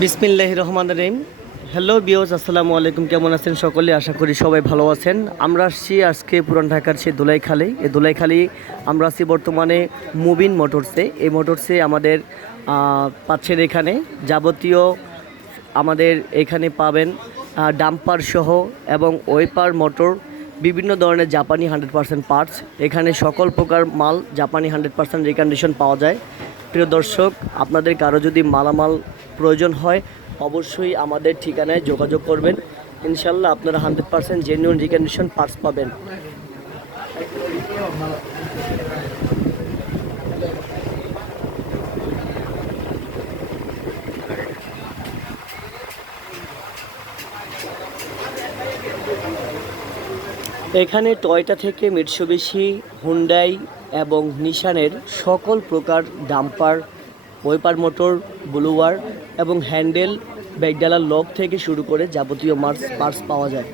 বিসমিল্লাহির রহমানির রহিম। হ্যালো বিয়স, আসসালামু আলাইকুম। কেমন আছেন সকলে? আশা করি সবাই ভালো আছেন। আমরা আসছি আজকে পুরান ঢাকার সেই দোলাইখালী। এই দোলাইখালী আমরা আছি বর্তমানে মুবিন মোটরসে। এই মোটরসে আমাদের পাচ্ছেন এখানে যাবতীয় আমাদের এখানে পাবেন ডাম্পার সহ এবং ওয়েপার মোটর, বিভিন্ন ধরনের জাপানি 100% পার্টস। এখানে সকল প্রকার মাল জাপানি 100% রিকন্ডিশন পাওয়া যায়। প্রিয় দর্শক, আপনাদের কারো যদি মালামাল প্রয়োজন হয় অবশ্যই আমাদের ঠিকানায় যোগাযোগ করবেন। ইনশাল্লাহ আপনারা 100% জেনুইন রিকন্ডিশন পার্টস পাবেন। এখানে টয়োটা থেকে মিৎসুবিশি, হুন্ডাই এবং নিশানের সকল প্রকার ডাম্পার, ওয়েপার মোটর, ব্লুয়ার এবং হ্যান্ডেল, ব্যাগডালার লক থেকে শুরু করে যাবতীয় পার্টস পাওয়া যায়।